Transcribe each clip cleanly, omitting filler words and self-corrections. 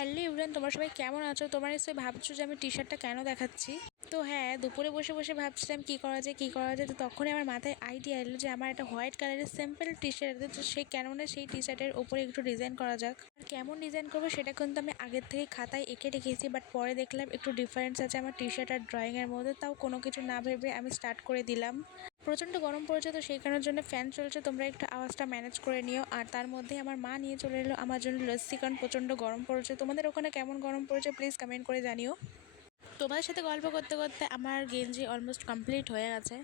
Hello everyone, তোমরা সবাই কেমন আছো? তোমরা নিশ্চয়ই ভাবছো যে আমি টি শার্টটা কেন দেখাচ্ছি। তো হ্যাঁ, দুপুরে বসে বসে ভাবছিলাম কী করা যায়। তো তখনই আমার মাথায় আইডিয়া এলো যে আমার একটা হোয়াইট কালারের সিম্পল টি শার্ট আছে, তো সেই কেন না সেই টি শার্টের ওপরে একটু ডিজাইন করা যাক। আর কেমন ডিজাইন করবো সেটা কিন্তু আমি আগের থেকে খাতায় এঁকে রেখেছি, বাট পরে দেখলাম একটু ডিফারেন্স আছে আমার টি শার্ট আর ড্রয়িংয়ের মধ্যে। তাও কোনো কিছু না ভেবে আমি স্টার্ট করে দিলাম। প্রচণ্ড গরম পড়েছে, তো সেই কারণের জন্য ফ্যান চলছে, তোমরা একটু আওয়াজটা ম্যানেজ করে নিও। আর তার মধ্যে আমার মা নিয়ে চলে এলো আমার জন্য লস্যি, কারণ প্রচণ্ড গরম পড়েছে। তোমাদের ওখানে কেমন গরম পড়েছে প্লিজ কমেন্ট করে জানিও। তোমাদের সাথে গল্প করতে করতে আমার গেঞ্জি অলমোস্ট কমপ্লিট হয়ে গেছে।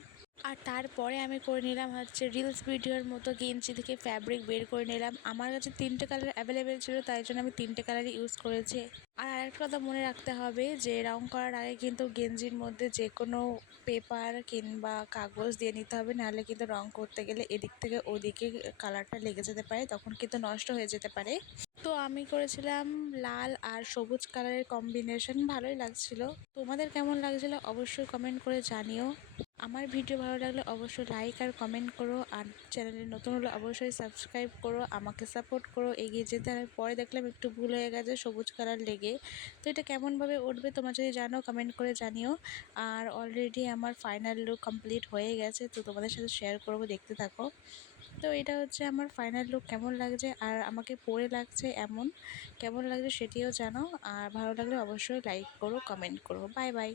আর তারপরে আমি করে নিলাম রিলস ভিডিওর মতো গেঞ্জি থেকে ফ্যাব্রিক বের করে নিলাম। আমার কাছে 3টে কালার অ্যাভেলেবেল ছিল, তাই জন্য আমি 3টে কালারই ইউজ করেছি। আর আরেকটা কথা মনে রাখতে হবে যে রং করার আগে কিন্তু গেঞ্জির মধ্যে যে কোনো পেপার কিংবা কাগজ দিয়ে নিতে হবে, নাহলে কিন্তু রং করতে গেলে এদিক থেকে ওদিকে কালারটা লেগে যেতে পারে, তখন কিন্তু নষ্ট হয়ে যেতে পারে। তো আমি করেছিলাম লাল আর সবুজ কালারের কম্বিনেশন, ভালোই লাগছিল। তোমাদের কেমন লাগছিল অবশ্যই কমেন্ট করে জানিও। আমার ভিডিও ভালো লাগলে অবশ্যই লাইক আর কমেন্ট করো, আর চ্যানেলে নতুন হলে অবশ্যই সাবস্ক্রাইব করো, আমাকে সাপোর্ট করো এগিয়ে যেতে। আমি পরে দেখলাম একটু ভুল হয়ে গেছে সবুজ কালার লেগে, তো এটা কেমনভাবে উঠবে তোমরা যদি জানো কমেন্ট করে জানিও। আর অলরেডি আমার ফাইনাল লুক কমপ্লিট হয়ে গেছে, তো তোমাদের সাথে শেয়ার করবো, দেখতে থাকো। তো এটা হচ্ছে আমার ফাইনাল লুক, কেমন লাগছে আর আমাকে পরে লাগছে এমন কেমন লাগছে সেটিও জানো। আর ভালো লাগলে অবশ্যই লাইক করো, কমেন্ট করো। Bye bye.